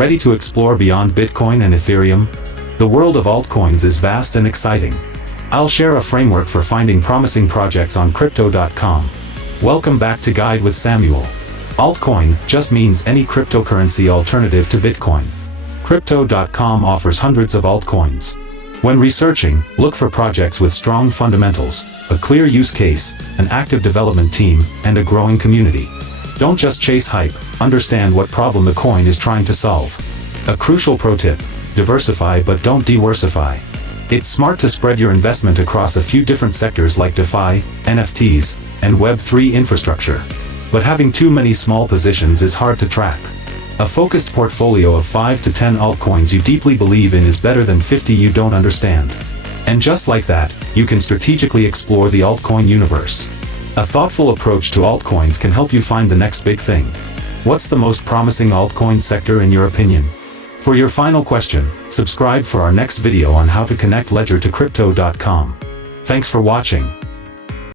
Ready to explore beyond Bitcoin and Ethereum? The world of altcoins is vast and exciting. I'll share a framework for finding promising projects on Crypto.com. Welcome back to Guide with Samuel. Altcoin just means any cryptocurrency alternative to Bitcoin. Crypto.com offers hundreds of altcoins. When researching, look for projects with strong fundamentals, a clear use case, an active development team, and a growing community. Don't just chase hype, understand what problem the coin is trying to solve. A crucial pro tip: diversify but don't diversify. It's smart to spread your investment across a few different sectors like DeFi, NFTs, and Web3 infrastructure. But having too many small positions is hard to track. A focused portfolio of 5 to 10 altcoins you deeply believe in is better than 50 you don't understand. And just like that, you can strategically explore the altcoin universe. A thoughtful approach to altcoins can help you find the next big thing. What's the most promising altcoin sector in your opinion? For your final question, subscribe for our next video on how to connect Ledger to Crypto.com. Thanks for watching.